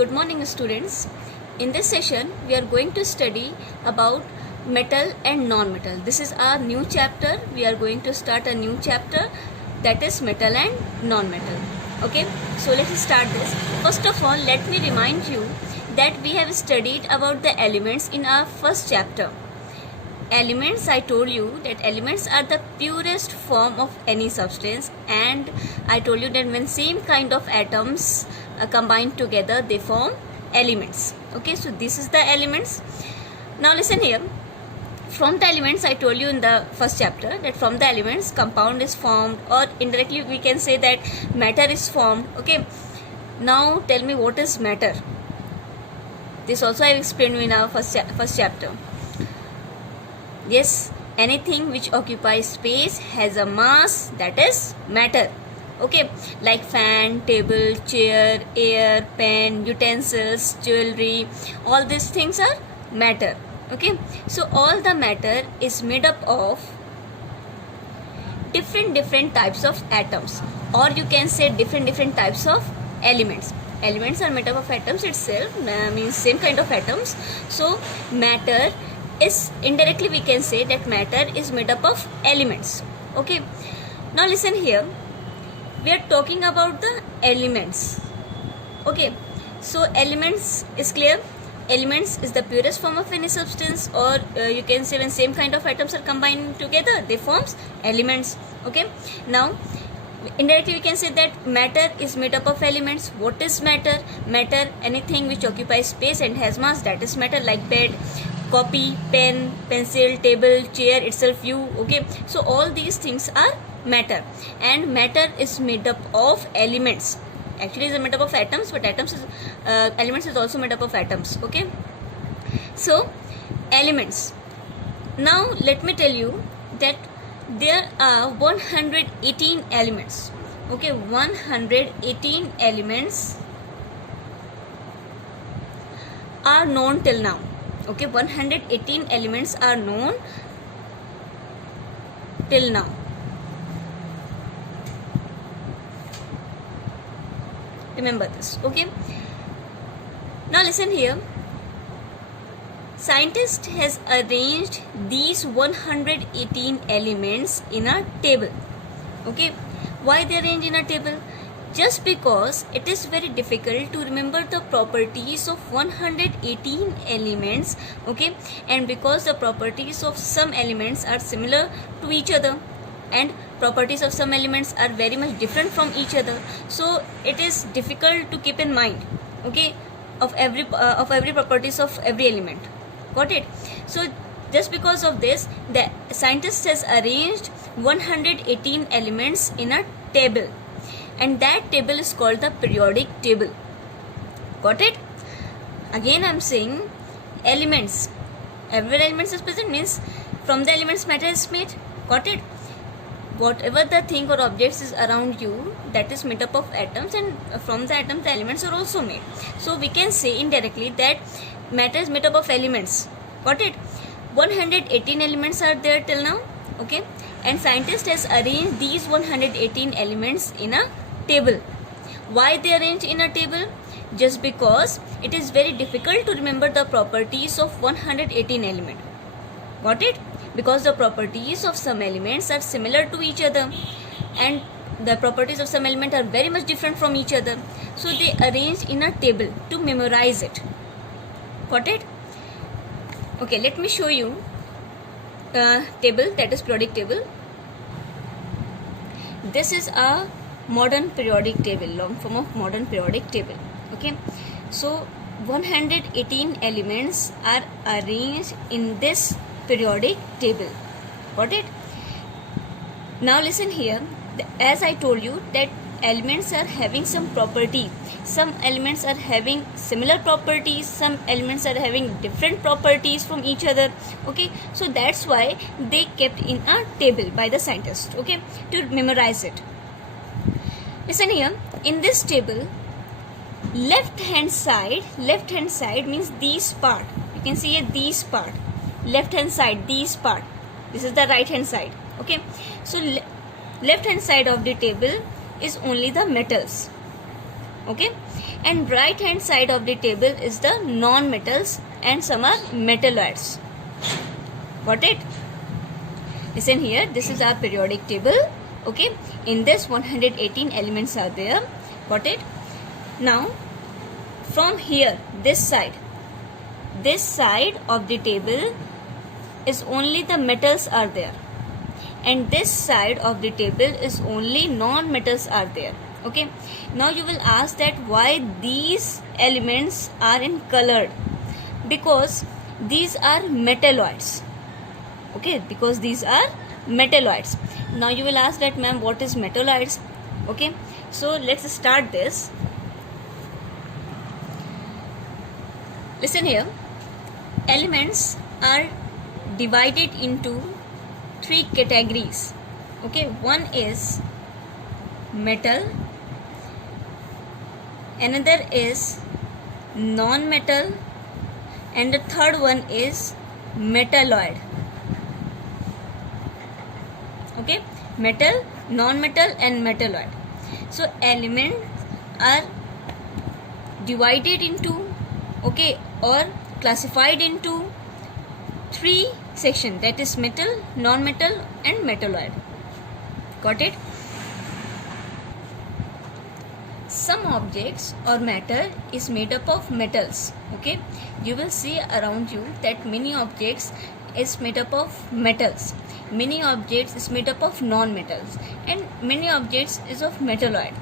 Good morning, students. In this session, we are going to study about metal and non-metal. This is our new chapter. We are going to start a new chapter, that is metal and non-metal. Okay, so let us start this. First of all, let me remind you that we have studied about the elements in our first chapter. Elements, I told you that elements are the purest form of any substance, and I told you that when same kind of atoms combined together, they form elements. Okay, so this is the elements. Now listen here. From the elements, I told you in the first chapter that from the elements compound is formed, or indirectly we can say that matter is formed. Okay, now tell me, what is matter? This also I have explained in our first chapter. Yes, anything which occupies space has a mass, that is matter. Okay, like fan, table, chair, air, pen, utensils, jewelry, all these things are matter. Okay, so all the matter is made up of different types of atoms, or you can say different types of elements. Elements are made up of atoms itself, means same kind of atoms. So matter is, indirectly we can say that matter is made up of elements. Okay, now listen here. We are talking about the elements. Okay, so elements is clear. Elements is the purest form of any substance, or you can say when same kind of atoms are combined together, they forms elements. Okay, now indirectly we can say that matter is made up of elements. What is matter? Matter, anything which occupies space and has mass, that is matter, like bed, copy, pen, pencil, table, chair itself, you. Okay, so all these things are matter, and matter is made up of elements. Actually it is made up of atoms, but elements is also made up of atoms. Okay, so elements. Now let me tell you that there are 118 elements. Okay, 118 elements are known till now. Okay, 118 elements are known till now. Remember this. Okay, now listen here. Scientist has arranged these 118 elements in a table. Okay, why they arrange in a table? Just because it is very difficult to remember the properties of 118 elements. Okay, and because the properties of some elements are similar to each other, and properties of some elements are very much different from each other, so it is difficult to keep in mind. Okay, of every properties of every element. Got it? So just because of this, the scientist has arranged 118 elements in a table, and that table is called the periodic table. Got it? Again I am saying, elements, every elements is present, means from the elements matter is made. Got it? Whatever the thing or objects is around you, that is made up of atoms, and from the atoms the elements are also made. So we can say indirectly that matter is made up of elements. Got it? 118 elements are there till now. Okay, and scientist has arranged these 118 elements in a table. Why they arrange in a table? Just because it is very difficult to remember the properties of 118 elements. Got it? Because the properties of some elements are similar to each other, and the properties of some element are very much different from each other, so they arrange in a table to memorize it. Got it? Okay, let me show you a table, that is periodic table. This is a modern periodic table, long form of modern periodic table. Okay, so 118 elements are arranged in this periodic table. Got it? Now listen here. As I told you that elements are having some property. Some elements are having similar properties, some elements are having different properties from each other. Okay, so that's why they kept in a table by the scientist. Okay, to memorize it. Listen here. In this table, left hand side means these part. You can see here these part. Left hand side, these part, this is the right hand side. Okay, so left hand side of the table is only the metals. Okay, and right hand side of the table is the non-metals and some are metalloids. Got it? Listen here, this is our periodic table. Okay, in this 118 elements are there. Got it? Now from here, this side of the table is only the metals are there, and this side of the table is only non-metals are there. Okay, now you will ask that why these elements are in colored, because these are metalloids. Okay, because these are metalloids. Now you will ask that, ma'am, what is metalloids? Okay, so let's start this. Listen here, elements are divided into three categories. Okay, one is metal, another is non-metal, and the third one is metalloid. Okay, metal, non-metal and metalloid. So elements are divided into, okay, or classified into three sections, that is metal, non-metal and metalloid. Got it? Some objects or matter is made up of metals. Okay, you will see around you that many objects is made up of metals, many objects is made up of non-metals, and many objects is of metalloid.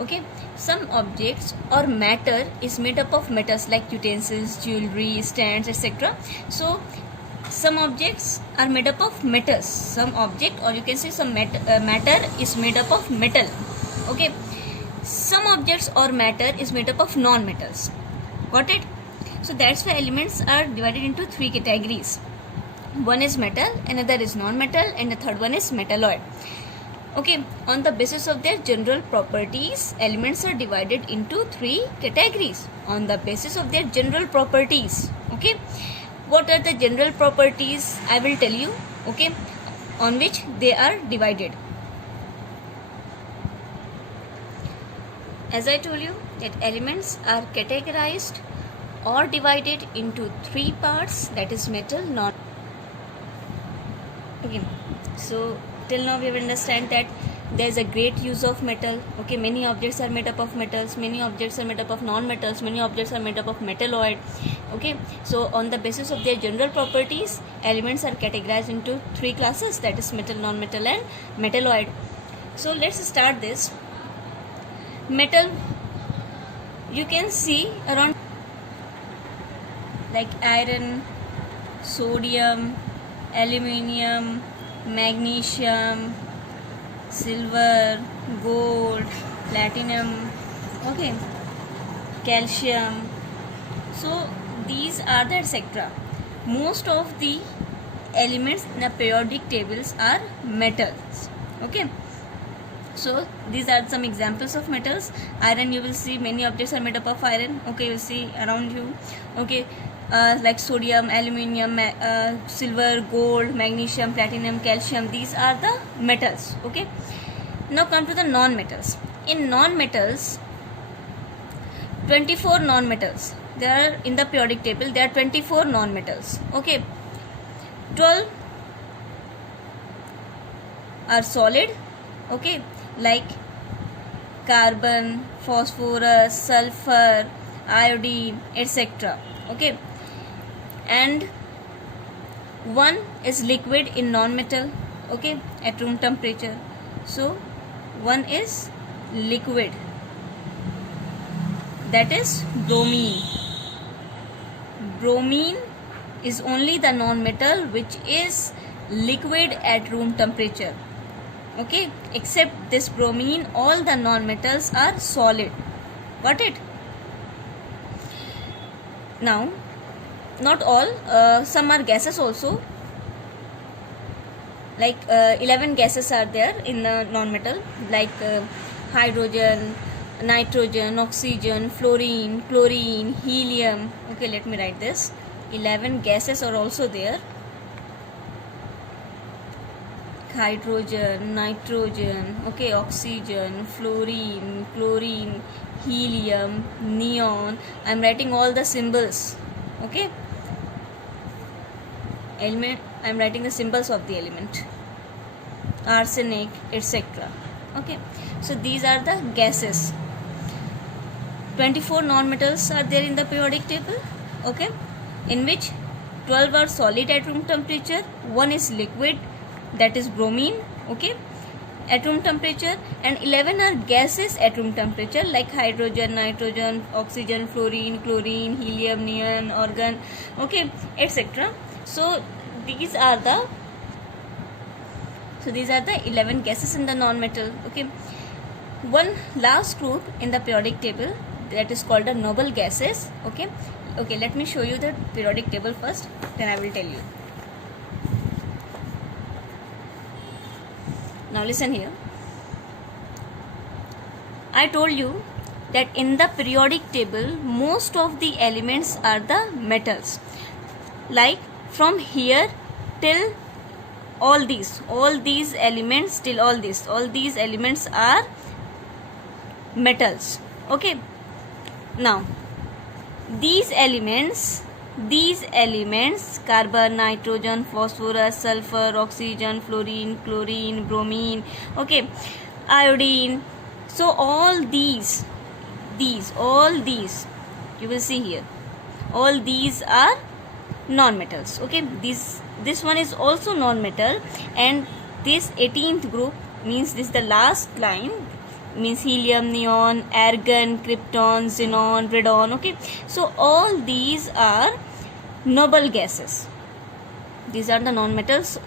Okay, some objects or matter is made up of metals like utensils, jewelry, stands, etc. So some objects are made up of metals, some object, or you can say some matter is made up of metal. Okay, some objects or matter is made up of non-metals. Got it? So that's why elements are divided into three categories. One is metal, another is non-metal, and the third one is metalloid. Okay, on the basis of their general properties, elements are divided into three categories. On the basis of their general properties. Okay, what are the general properties? I will tell you. Okay, on which they are divided. As I told you that elements are categorized or divided into three parts, that is metal, non. Okay, so till now we have understand that there is a great use of metal. Okay, many objects are made up of metals, many objects are made up of non-metals, many objects are made up of metalloid. Okay, so on the basis of their general properties, elements are categorized into three classes, that is metal, non-metal and metalloid. So let's start this. Metal, you can see around like iron, sodium, aluminium, magnesium, silver, gold, platinum, okay, calcium. So these are the etc. Most of the elements in the periodic tables are metals. Okay, so these are some examples of metals. Iron, you will see many objects are made up of iron. Okay, you will see around you. Okay, like sodium, aluminium, silver, gold, magnesium, platinum, calcium, these are the metals. Okay, now come to the non-metals. In non-metals, 24 non-metals there are in the periodic table. There are 24 non-metals. Okay, 12 are solid. Okay, like carbon, phosphorus, sulfur, iodine, etc. Okay, and one is liquid in non-metal. Okay, at room temperature. So one is liquid, that is bromine. Bromine is only the non-metal which is liquid at room temperature. Okay, except this bromine, all the non-metals are solid. Got it? Now, not all, some are gases also. Like 11 gases are there in the non-metal, like hydrogen, nitrogen, oxygen, fluorine, chlorine, helium. Okay, let me write this. 11 gases are also there. Hydrogen, nitrogen, okay, oxygen, fluorine, chlorine, helium, neon. I'm writing all the symbols. Okay. Element. I'm writing the symbols of the element. Arsenic, etc. Okay. So these are the gases. 24 non-metals are there in the periodic table. Okay. In which 12 are solid at room temperature, 1 is liquid, that is bromine, okay, at room temperature, and 11 are gases at room temperature like hydrogen, nitrogen, oxygen, fluorine, chlorine, helium, neon, argon, okay, etc. So these are the 11 gases in the non-metal. Okay, one last group in the periodic table, that is called the noble gases. Okay, let me show you the periodic table first, then I will tell you. Now listen here. I told you that in the periodic table most of the elements are the metals. Like from here till all these elements, till all these elements are metals. Okay. Now these elements, carbon, nitrogen, phosphorus, sulfur, oxygen, fluorine, chlorine, bromine, okay, iodine. So all these, you will see here, all these are non-metals. Okay, this one is also non-metal, and this 18th group means this is the last line, means helium, neon, argon, krypton, xenon, radon. Okay, so all these are noble gases. These are the non-metals.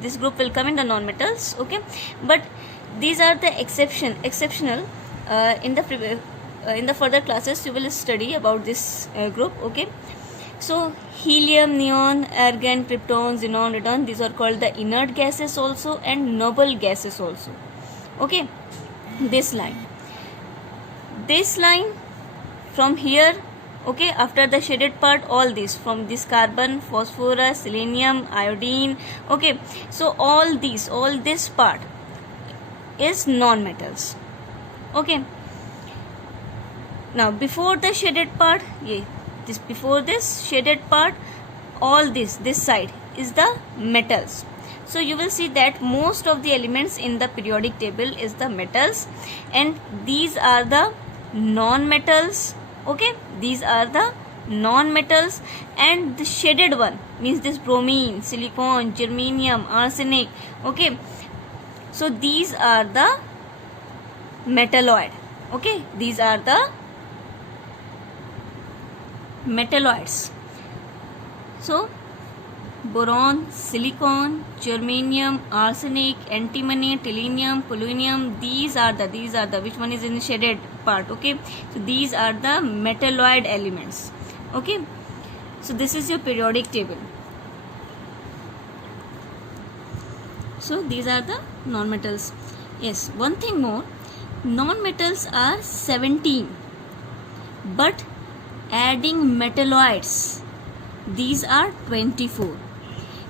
This group will come in the non-metals. Okay, but these are the exceptional. In the further classes you will study about this group. Okay, so helium, neon, argon, krypton, xenon, radon, these are called the inert gases also and noble gases also. Okay, this line from here, okay, after the shaded part, all this, from this carbon, phosphorus, selenium, iodine, okay, so all this part is non-metals. Okay, now before the shaded part, before this shaded part, all this side is the metals. So you will see that most of the elements in the periodic table is the metals, and these are the non-metals. Okay, these are the non-metals, and the shaded one means this bromine, silicon, germanium, arsenic. Okay, so these are the metalloid. Okay, these are the metalloids. So boron, silicon, germanium, arsenic, antimony, tellurium, polonium, these are the which one is in the shaded part. Okay, so these are the metalloid elements. Okay, so this is your periodic table. So these are the non-metals. Yes, one thing more, non-metals are 17, but adding metalloids, these are 24.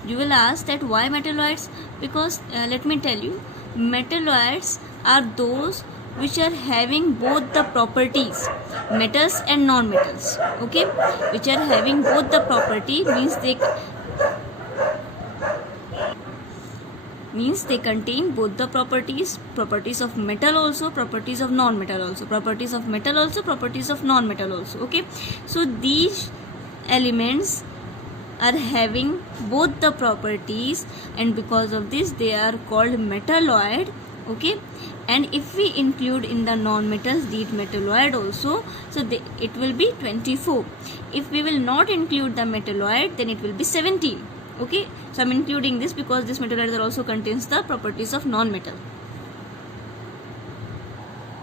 You will ask that why metalloids? Because let me tell you, metalloids are those which are having both the properties, metals and non-metals. Okay, which are having both the property, means they contain both the properties of metal also, properties of non-metal also, properties of metal also, properties of non-metal also. Okay, so these elements are having both the properties, and because of this they are called metalloid. Okay, and if we include in the non-metals these metalloid also, so it will be 24. If we will not include the metalloid, then it will be 17. Okay, so I'm including this because this metalloid also contains the properties of non-metal.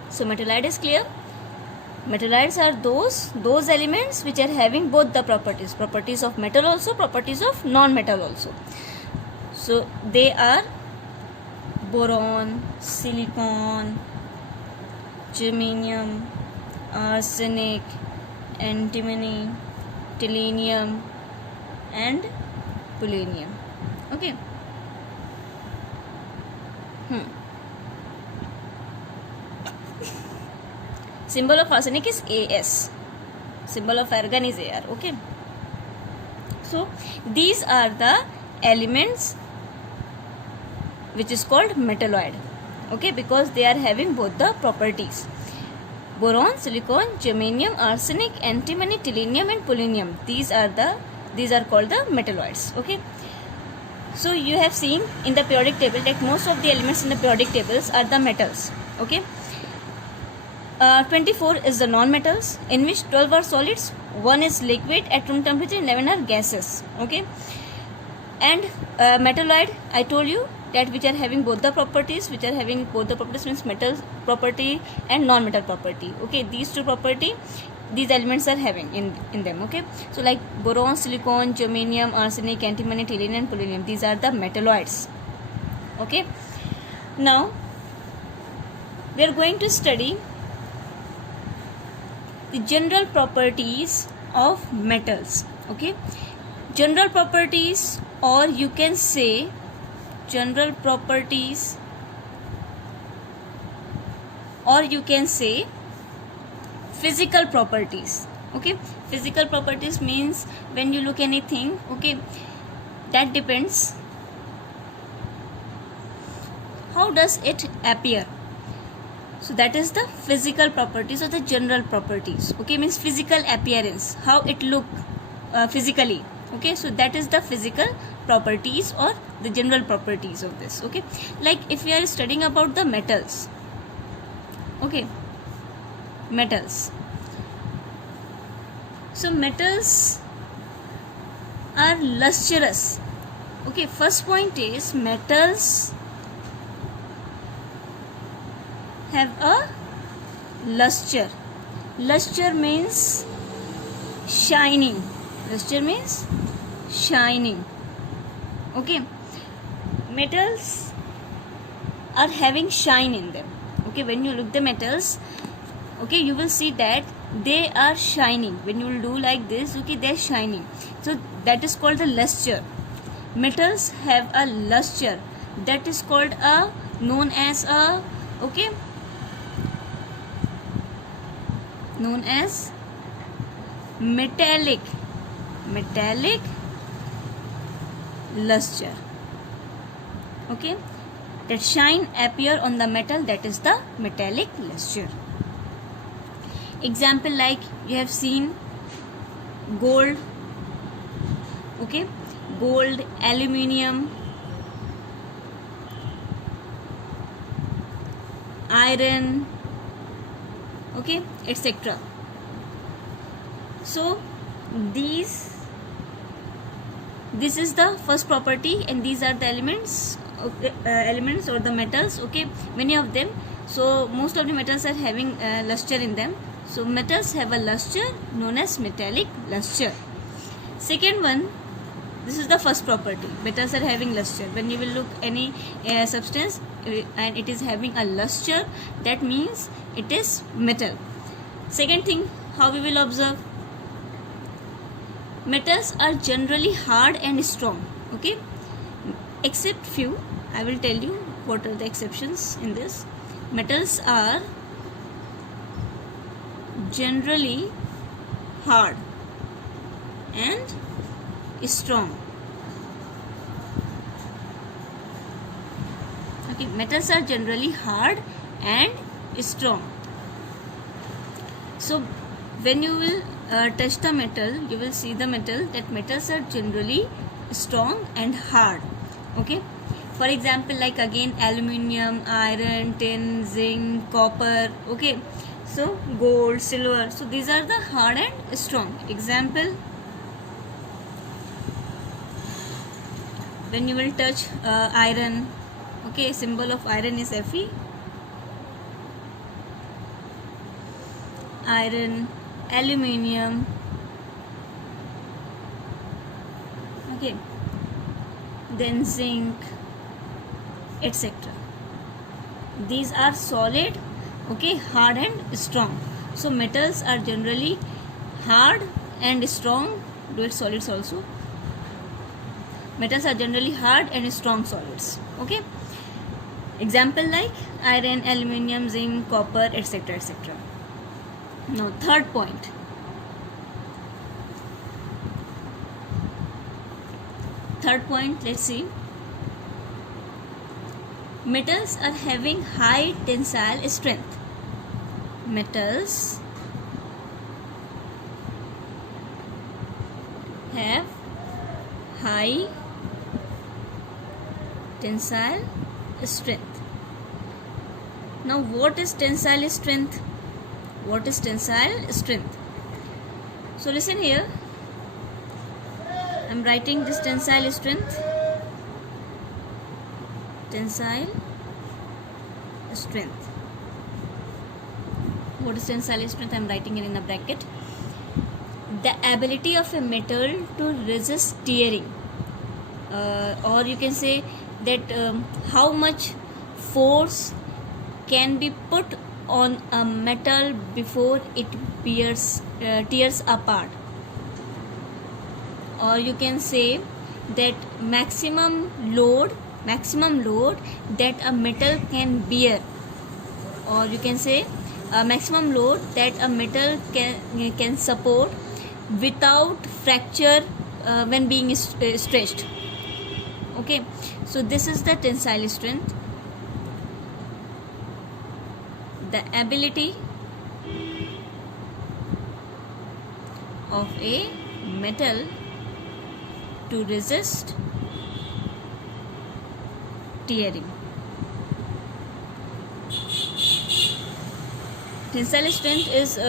So metalloid is clear. Metalloids are those elements which are having both the properties of metal also, properties of non-metal also. So they are boron, silicon, germanium, arsenic, antimony, tellurium, and polonium. Okay. Symbol of arsenic is AS. Symbol of argon is AR. Okay. So these are the elements which is called metalloid. Okay, because they are having both the properties. Boron, silicon, germanium, arsenic, antimony, tellurium and polonium. These are called the metalloids. Okay. So you have seen in the periodic table that most of the elements in the periodic tables are the metals. Okay. 24 is the non-metals, in which 12 are solids, 1 is liquid at room temperature, 11 are gases. Okay. And metalloid, I told you that which are having both the properties, means metal property and non-metal property. Okay, these two property these elements are having in them. Okay, so like boron, silicon, germanium, arsenic, antimony, tellurium and polonium, these are the metalloids. Okay, now we are going to study the general properties of metals. Okay, general properties, or you can say general properties, or you can say physical properties. Okay, physical properties means when you look anything, okay, that depends how does it appear. So that is the physical properties or the general properties. Okay, means physical appearance, how it look physically. Okay, so that is the physical properties or the general properties of this. Okay, like if we are studying about the metals. Okay, metals. So metals are lustrous. Okay, first point is metals have a luster. Luster means shining. Luster means shining. Okay, metals are having shine in them. Okay, when you look the metals, okay, you will see that they are shining. When you will do like this, okay, they are shining. So that is called the luster. Metals have a luster. That is called known as metallic luster. Okay, that shine appear on the metal, that is the metallic luster. Example, like you have seen gold. Okay, gold, aluminium, iron, okay, etc. So this is the first property, and these are the elements, okay, elements or the metals. Okay, many of them. So most of the metals are having luster in them. So metals have a luster known as metallic luster. Second one, this is the first property. Metals are having luster. When you will look any substance and it is having a luster, that means it is metal. Second thing, how we will observe? Metals are generally hard and strong. Okay, except few. I will tell you what are the exceptions in this. Metals are generally hard and strong. Okay, metals are generally hard and strong. So when you will touch the metal, you will see the metal, that metals are generally strong and hard. Okay, for example, like again aluminium, iron, tin, zinc, copper. Okay, so gold, silver, so these are the hard and strong. Example, when you will touch iron, okay, symbol of iron is Fe. Iron, aluminium, okay, then zinc, etc. These are solid, okay, hard and strong. So metals are generally hard and strong. Do it solids also. Metals are generally hard and strong solids. Okay, example like iron, aluminium, zinc, copper, etc., etc. Now third point. Third point, let's see. Metals are having high tensile strength. Metals have high tensile strength. Now what is tensile strength? What is tensile strength? So listen here. I am writing this tensile strength. Tensile strength. What is tensile strength? I am writing it in a bracket. The ability of a metal to resist tearing, or you can say that how much force can be put on a metal before it tears apart, or you can say that maximum load that a metal can bear, or you can say maximum load that a metal can support without fracture when being stretched. Okay, so this is the tensile strength. The ability of a metal to resist tearing. Tensile strength is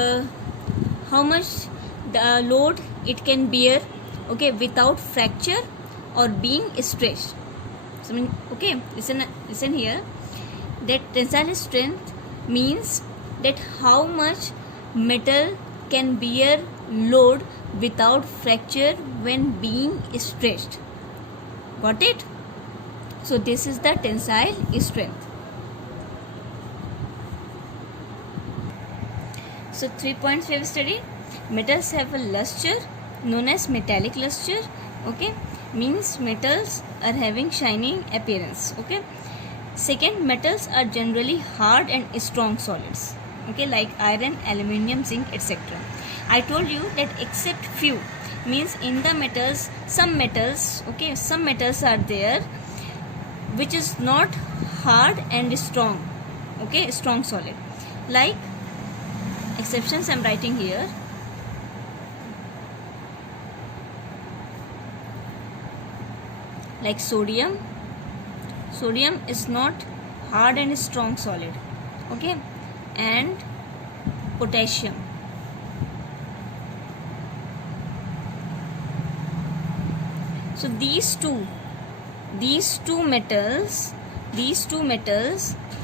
how much the load it can bear, okay, without fracture or being stretched. So, okay, listen here. That tensile strength means that how much metal can bear load without fracture when being stretched. Got it? So this is the tensile strength. So 3 points we have studied. Metals have a luster known as metallic luster. Okay, means metals are having shining appearance. Okay. Second, metals are generally hard and strong solids. Okay, like iron, aluminium, zinc, etc. I told you that except few, means in the metals, some metals, okay, some metals are there which is not hard and strong. Okay, strong solid. Like exceptions I am writing here. Like sodium. Sodium is not hard and strong solid. Okay, and potassium. So these two metals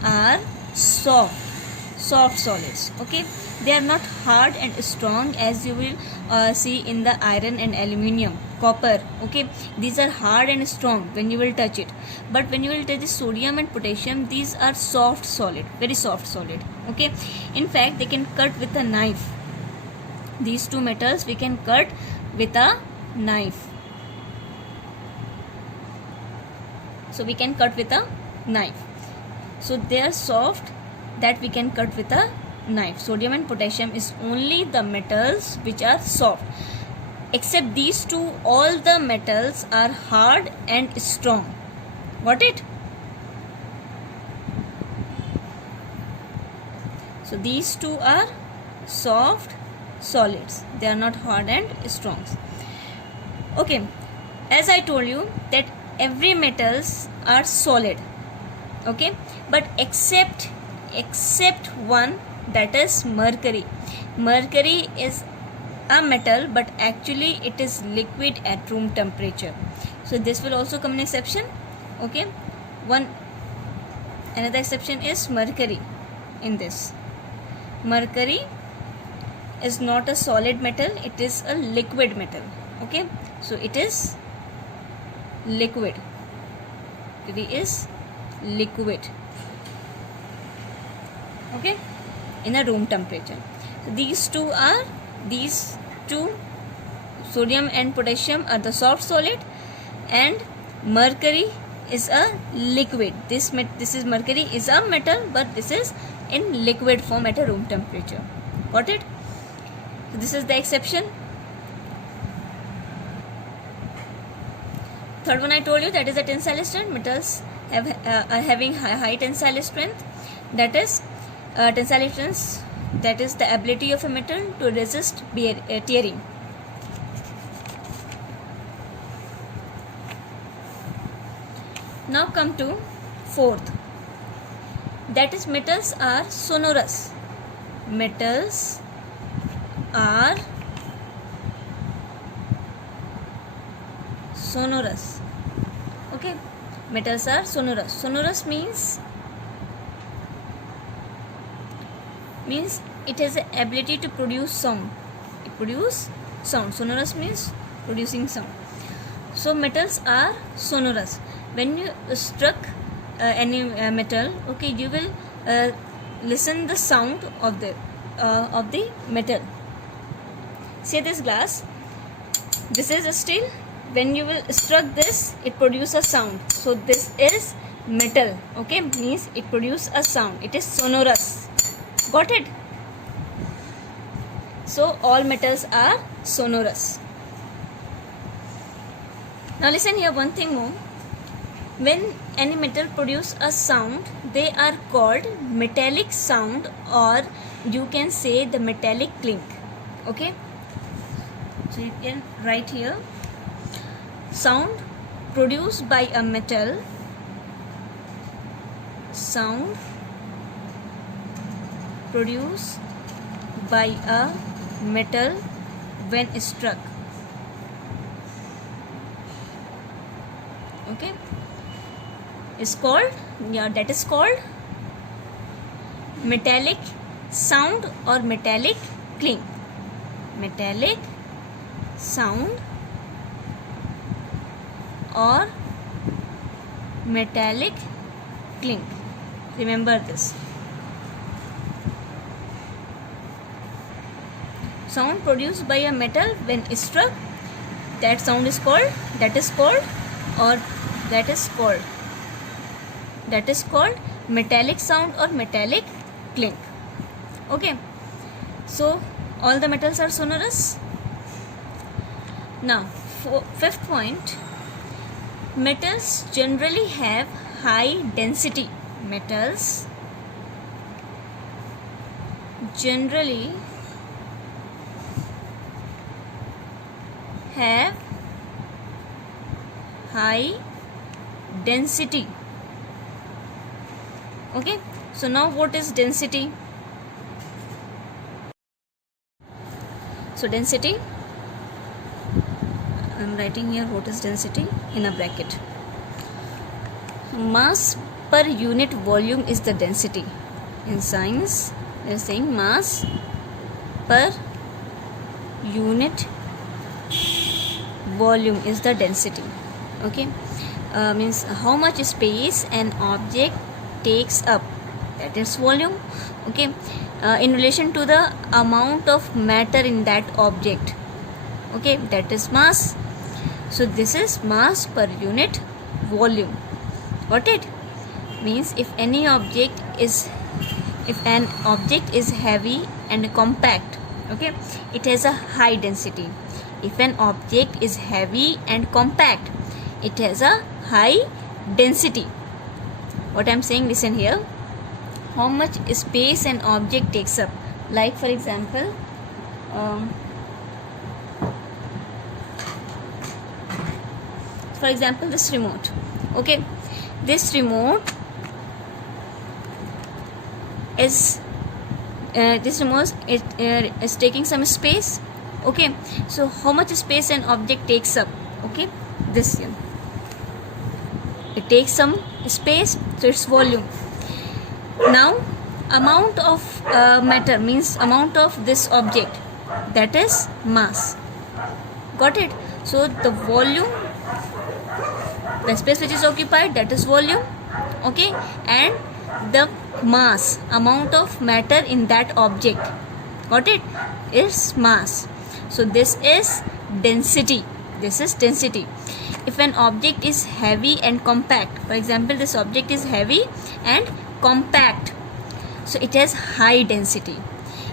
are soft solids. Okay, they are not hard and strong as you will see in the iron and aluminium, copper. Okay, these are hard and strong when you will touch it, but when you will touch the sodium and potassium, these are soft solid, very soft solid. Okay, in fact they can cut with a knife. These two metals we can cut with a knife. So we can cut with a knife. So they are soft that we can cut with a knife. Sodium and potassium is only the metals which are soft. Except these two, all the metals are hard and strong. Got it? So these two are soft solids. They are not hard and strong. Okay, as I told you that every metals are solid. Okay, but except one, that is mercury. Mercury is a metal, but actually it is liquid at room temperature. So this will also come in exception. Okay, another exception is mercury. In this, mercury is not a solid metal, it is a liquid metal. Okay, so it is liquid. It is liquid. Okay, in a room temperature. So these two, sodium and potassium, are the soft solid, and mercury is a liquid. This is mercury is a metal, but this is in liquid form at a room temperature. Got it? So this is the exception. Third one I told you, that is the tensile strength. Metals are having high tensile strength. That is tensile strength, that is the ability of a metal to resist tearing. Now come to fourth, that is metals are sonorous. Metals are sonorous. Okay, metals are sonorous. Sonorous means it has the ability to produce sound. It produces sound. Sonorous means producing sound. So metals are sonorous. When you struck any metal, okay, you will listen the sound of the metal. See this glass. This is a steel. When you will struck this, it produces a sound. So this is metal. Okay, means it produces a sound. It is sonorous. Got it? So all metals are sonorous. Now listen here, one thing more. When any metal produce a sound, they are called metallic sound, or you can say the metallic clink. Okay, so you can write here, sound produced by a metal, sound produced by a metal when struck. Okay, is called, that is called metallic sound or metallic clink. Metallic sound or metallic clink. Remember this. Sound produced by a metal when struck, that sound is called, that is called metallic sound or metallic clink. Okay, so all the metals are sonorous. Now fifth point, metals generally have high density. Metals generally have high density. Okay, so now what is density? So density, I am writing here what is density in a bracket. Mass per unit volume is the density. In science, they are saying mass per unit volume is the density. Okay, means how much space an object takes up, that is volume. Okay, in relation to the amount of matter in that object. Okay, that is mass. So this is mass per unit volume. Got it? Means if an object is heavy and compact, okay, it has a high density. If an object is heavy and compact, it has a high density. What I am saying, listen here. How much space an object takes up. Like for example, this remote. Okay, this remote is taking some space. Okay, so how much space an object takes up? Okay, this here, it takes some space, so its volume. Now amount of matter means amount of this object, that is mass. Got it? So the volume, the space which is occupied, that is volume. Okay, and the mass, amount of matter in that object, got it, is mass. So this is density. This is density. If an object is heavy and compact, for example this object is heavy and compact, so it has high density.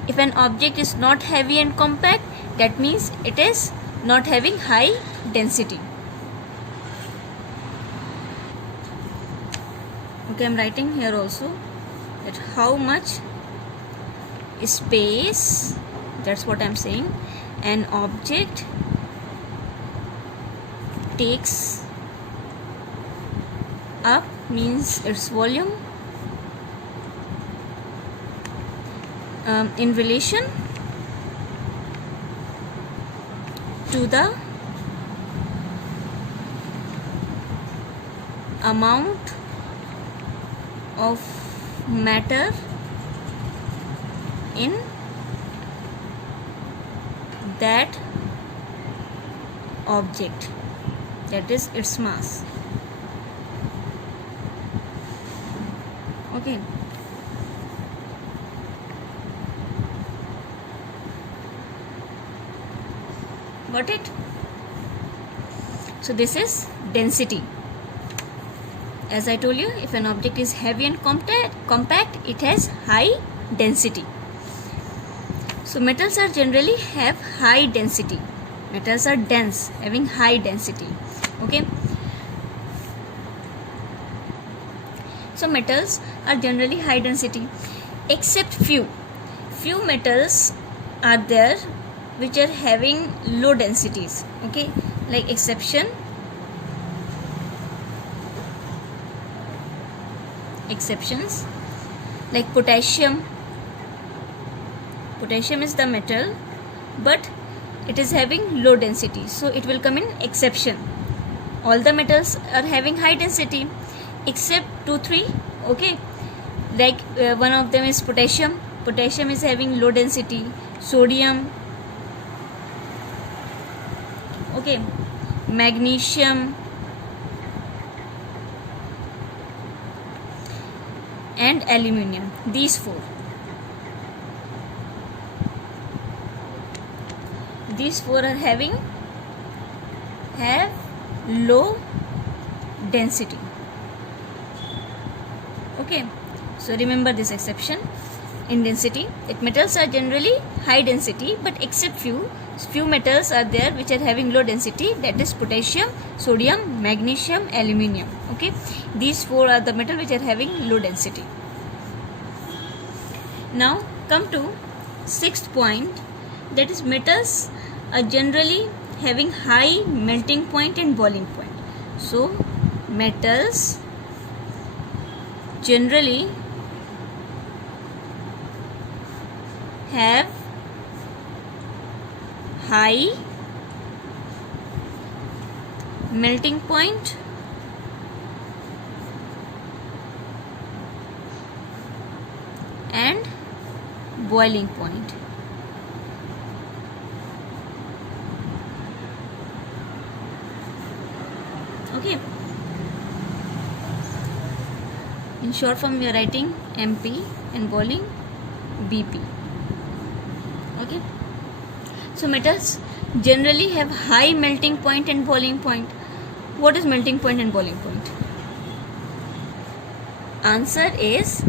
If an object is not heavy and compact, that means it is not having high density. Okay, I'm writing here also that how much space, that's what I'm saying, an object takes up means its volume in relation to the amount of matter in that object, that is its mass. Okay, got it? So this is density. As I told you, if an object is heavy and compact, it has high density. So metals are generally have high density. Metals are dense, having high density. Okay. So metals are generally high density, except few metals are there which are having low densities. Okay, like exceptions like potassium. Potassium is the metal, but it is having low density, so it will come in exception. All the metals are having high density except 2-3. Okay, like one of them is potassium. Potassium is having low density. Sodium, okay, magnesium and aluminium. These four are have low density. Okay, so remember this exception in density, that metals are generally high density, but except few metals are there which are having low density, that is potassium, sodium, magnesium, aluminium. Okay, these four are the metal which are having low density. Now come to sixth point, that is metals are generally having high melting point and boiling point. So metals generally have high melting point and boiling point. Okay, in short form we are writing MP and boiling BP. Okay, so metals generally have high melting point and boiling point. What is melting point and boiling point? Answer is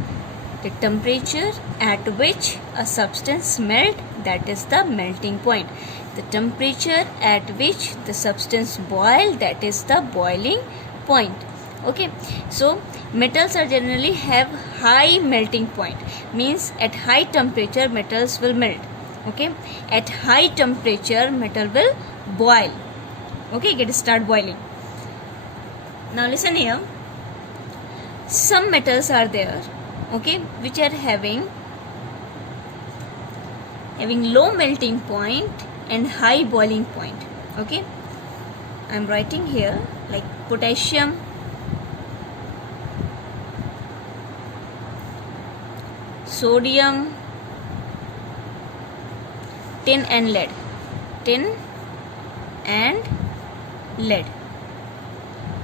the temperature at which a substance melt, that is the melting point. The temperature at which the substance boil, that is the boiling point. Okay, so metals are generally have high melting point, means at high temperature metals will melt. Okay, at high temperature metal will boil. Okay, start boiling. Now listen here, some metals are there, okay, which are having low melting point and high boiling point. Okay, I am writing here like potassium, sodium, tin and lead.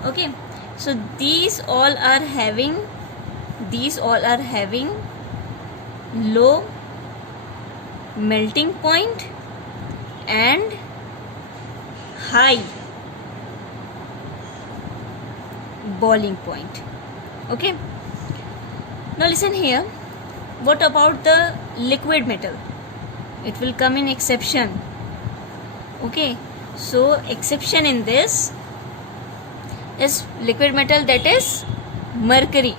Okay, so these all are having low melting point and high boiling point. Okay, now listen here, what about the liquid metal? it will come in exception. Okay, so exception in this is liquid metal, that is mercury.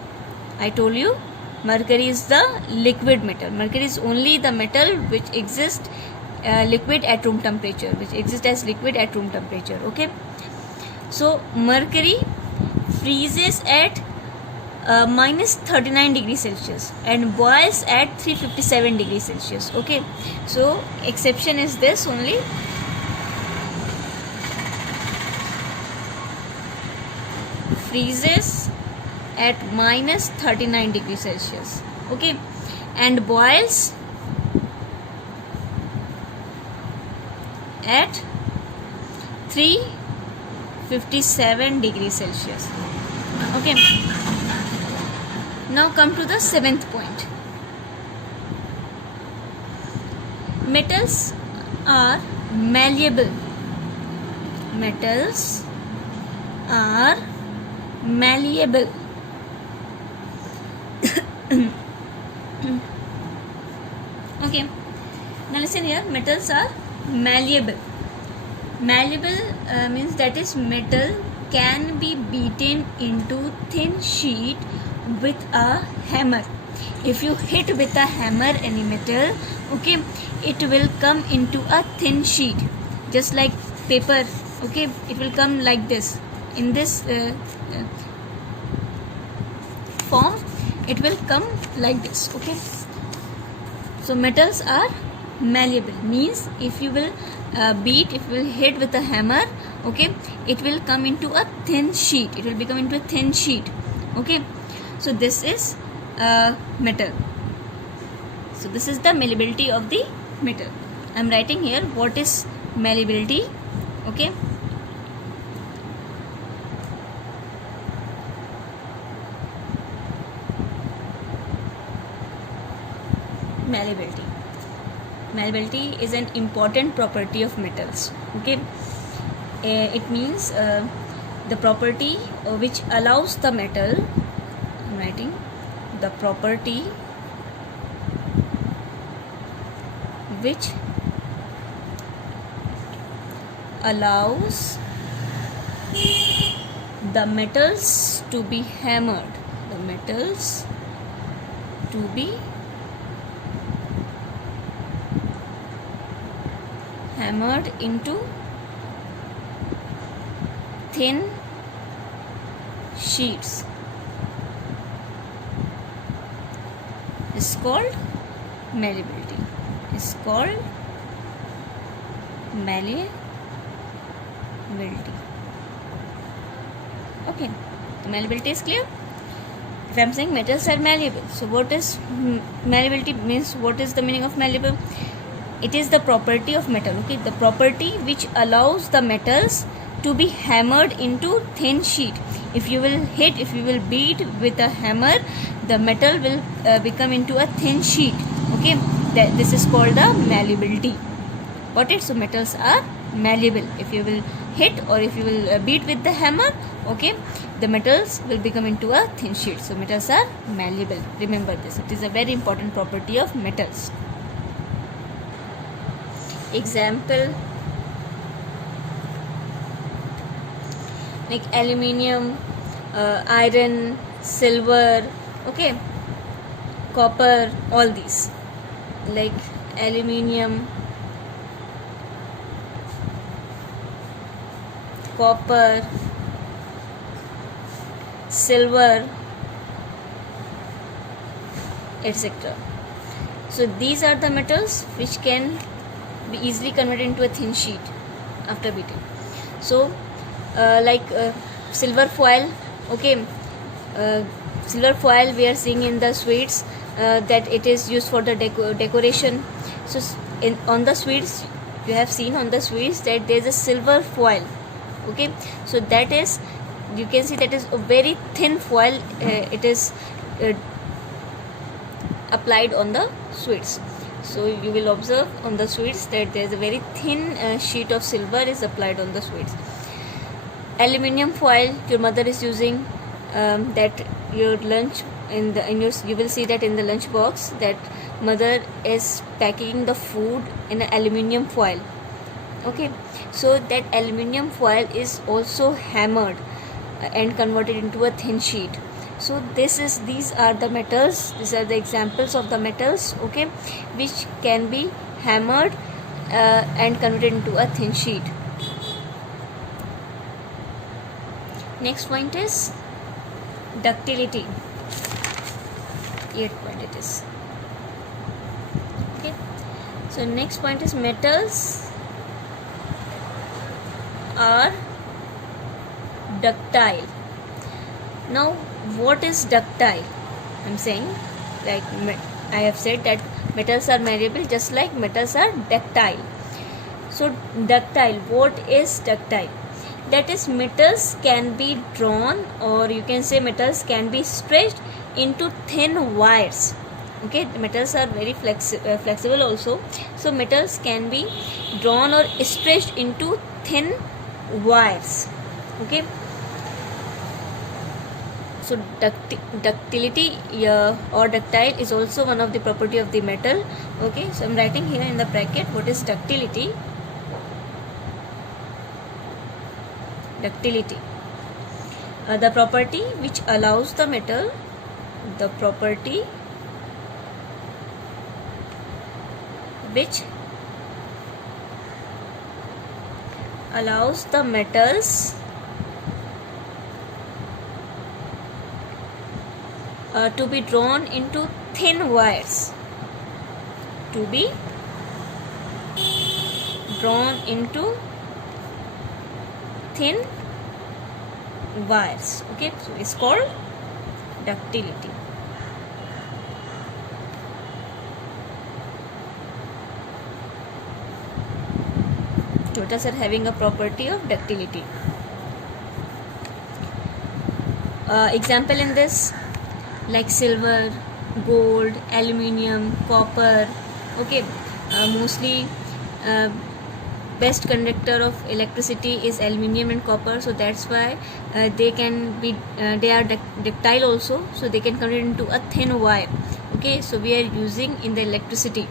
I told you mercury is the liquid metal. Mercury is only the metal which exists liquid at room temperature, which exists as liquid at room temperature. Okay, so mercury freezes at minus 39 degrees Celsius and boils at 357 degrees Celsius. Okay, so exception is this only. Freezes at minus 39 degrees Celsius. Okay, and boils at 357 degrees Celsius. Okay, now come to the 7th point. Metals are malleable. Metals are malleable. Okay, now listen here, metals are malleable. Malleable means that is metal can be beaten into thin sheet with a hammer. If you hit with a hammer any metal, okay, it will come into a thin sheet, just like paper. Okay, it will come like this. In this form, it will come like this. Okay, so metals are malleable means if you will beat, if you will hit with a hammer, okay, it will come into a thin sheet. It will become into a thin sheet. Okay, so this is metal. So this is the malleability of the metal. I am writing here what is malleability. Okay, malleability. Malleability is an important property of metals. Okay, it means the property which allows the metal, I'm writing the property which allows the metals to be hammered. The metals to be hammered into thin sheets is called malleability. Is called malleability. Okay, the malleability is clear. If I am saying metals are malleable, so what is malleability means? What is the meaning of malleable? It is the property of metal. Okay, the property which allows the metals to be hammered into thin sheet. If you will hit, if you will beat with a hammer, the metal will become into a thin sheet. Okay, this is called the malleability. Got it? So metals are malleable. If you will hit or if you will beat with the hammer, okay, the metals will become into a thin sheet. So metals are malleable. Remember this. It is a very important property of metals. Example, like aluminium, iron, silver, okay, copper, all these, like aluminium, copper, silver, etc. So these are the metals which can be easily converted into a thin sheet after beating. So like silver foil, okay, silver foil we are seeing in the sweets that it is used for the decoration. So on the sweets you have seen on the sweets that there is a silver foil. Okay, so that is, you can see that is a very thin foil. It is applied on the sweets. So you will observe on the sweets that there is a very thin sheet of silver is applied on the sweets. Aluminium foil your mother is using, that your lunch you will see that in the lunch box, that mother is packing the food in an aluminium foil. Okay, so that aluminium foil is also hammered and converted into a thin sheet. So these are the metals, these are the examples of the metals, okay, which can be hammered and converted into a thin sheet. Next point is ductility. 8th point it is. Okay, so next point is metals are ductile. Now what is ductile? I'm saying, like I have said that metals are malleable just like metals are ductile. So ductile, what is ductile? That is, metals can be drawn, or you can say metals can be stretched into thin wires. Okay, metals are very flexible also. So metals can be drawn or stretched into thin wires. Okay, so ductility or ductile is also one of the property of the metal. Okay, so I'm writing here in the bracket what is ductility. Ductility, the property which allows the metal, the property which allows the metals to be drawn into thin wires, to be drawn into thin wires. Okay, so it's called ductility. Metals are having a property of ductility. Example in this, like silver, gold, aluminium, copper. Okay, mostly best conductor of electricity is aluminium and copper, so that's why they are ductile also, so they can convert into a thin wire. Okay, so we are using in the electricity.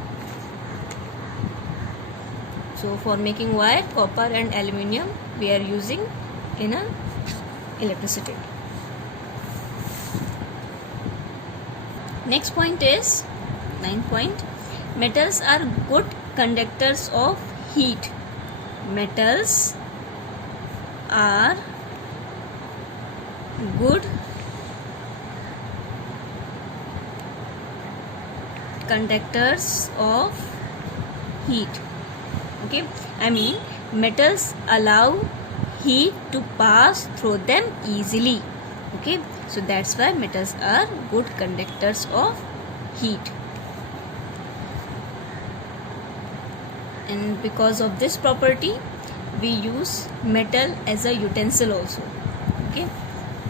So for making wire, copper and aluminium we are using in a electricity. Next point is 9th point. Metals are good conductors of heat. Metals are good conductors of heat. Okay, I mean metals allow heat to pass through them easily. Okay, so that's why metals are good conductors of heat. And because of this property we use metal as a utensil also. Okay,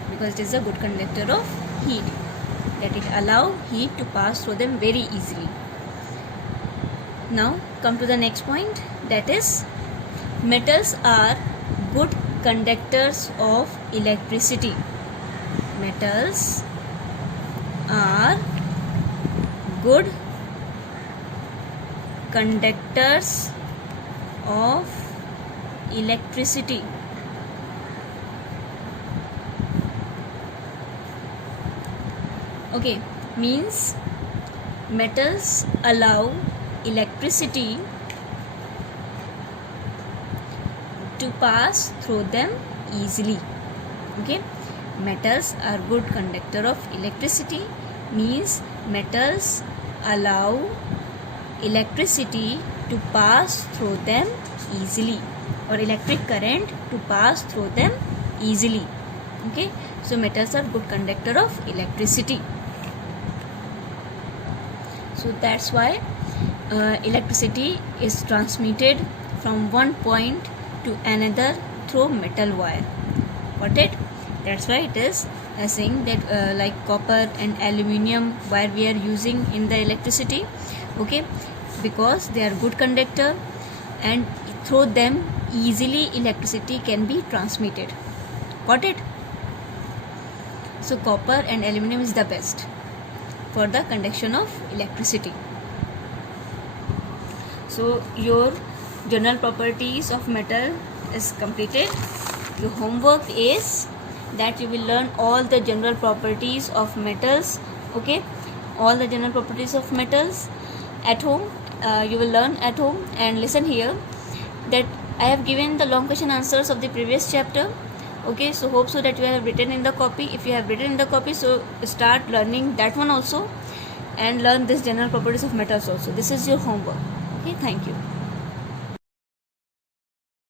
because it is a good conductor of heat, that it allow heat to pass through them very easily. Now come to the next point, that is metals are good conductors of electricity. Metals are good conductors of electricity. Okay, means metals allow electricity to pass through them easily. Okay, metals are good conductor of electricity means metals allow electricity to pass through them easily, or electric current to pass through them easily. Okay, so metals are good conductor of electricity. So that's why electricity is transmitted from one point to another through metal wire. Got it? That's why it is saying that like copper and aluminium wire we are using in the electricity. Okay, because they are good conductor and through them easily electricity can be transmitted. Got it? So copper and aluminium is the best for the conduction of electricity. So your general properties of metal is completed. Your homework is that you will learn all the general properties of metals. Okay, all the general properties of metals at home. You will learn at home. And listen here that I have given the long question answers of the previous chapter. Okay, so hope so that you have written in the copy. If you have written in the copy, so start learning that one also and learn this general properties of metals also. This is your homework. Okay, thank you.